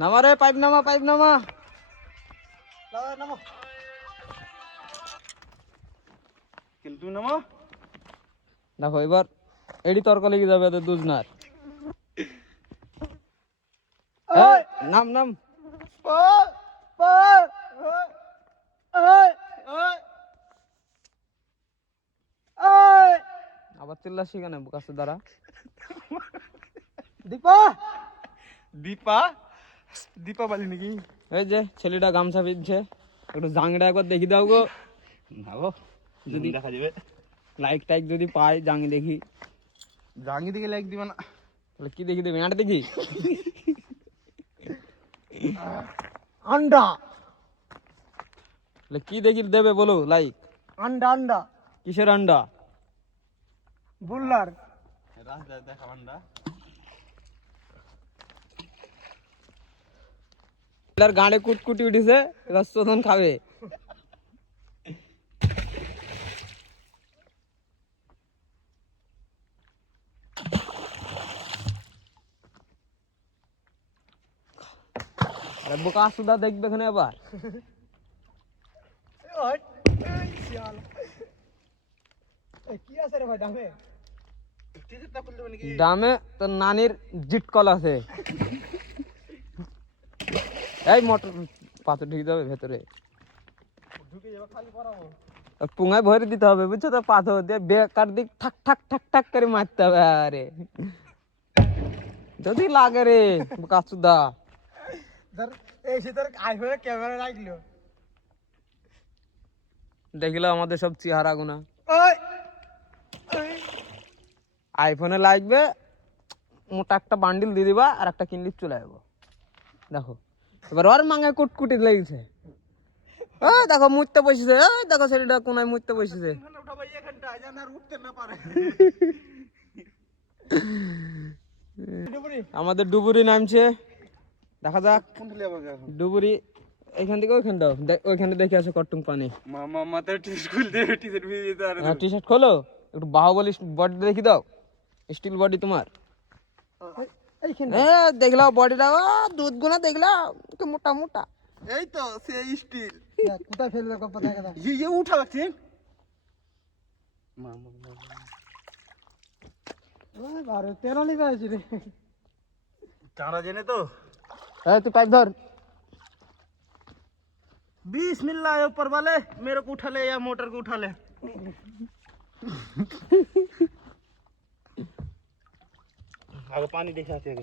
নামা রে, পাইপ নামা, পাইপ নামা। নামো কিন্তু নামো। দেখো এবার এডি তর্ক লেগে যাবে এদের দুজনার। নাম নাম। আবার চিল্লাসি কেন কাছে দ্বারা? দীপা দীপা দীপাবলি নাকি? এই যে ছেলেটা গামছা পিনছে, একটু জাংটা একবার দেখি দাও গো। না গো, যদি দেখা যাবে। লাইক টাইক যদি পাই জাঙ্গি দেখি। জাঙ্গি দিকে লাইক দিবে না, তাহলে কি দেখি দেবে? আন্ডা দেখি। আন্ডা। তাহলে কি দেখি দেবে বলো লাইক? আন্ডা আন্ডা। কিসের আন্ডা? বুল্লার রাজদা দেখা আন্ডা। এর গাঁড়ে কুটকুটি উঠেছে, এবার শোধন খাবে। আরে বোকা সুদা দেখবে এখানে আবার। কি আছে রে ভাই ডামে? ডামে তোর নানির জিটকল আছে। এই মোটর পাথর ঢুকে যাবে ভেতরে, পুঙ্গায় ভরে দিতে হবে বুঝছো তো, পাথর দিয়ে বেকার দিক ঠাক ঠাক ঠাক ঠাক করে মারতে হবে। আরে যদি লাগে রে কাচুদা। দেখলো আমাদের সব চেহারা গুনা। আইফোনে লাগবে, মোটা একটা বান্ডিল দিয়ে দিবা আর একটা কিনলি চলে যাবো। দেখো এবার ওর মাঙে কুটকুটি লেগেছে। দেখো মুততে বসেছে, দেখো ছেলেটা কোনায় মুততে বসেছে। আমাদের ডুবুরি নামছে, দেখা যাক। ডুবুরি এখান থেকে ওইখান দাও, ওইখানে দেখে আসো কট্টুং পানি। মামা মাথায় টি শার্ট খোলো, একটু বাহুবলী বডি দেখি দাও, স্টিল বডি তোমার। দেখলাও বডিটা, দুধ গুনা দেখলাও মোটা মোটা। এই তো সেই স্টিল। কোথায় ফেলবে দেখা দাও। ইয়ে উঠা লাগছেন তেরো নিবে আছে রে। চাঁড়া জেনে তো। তুই পাইপ ধর। बिस्मिल्लाह ऊपर वाले, मेरे को उठा ले या मोटर को उठा ले। आगे पानी देखा आगे।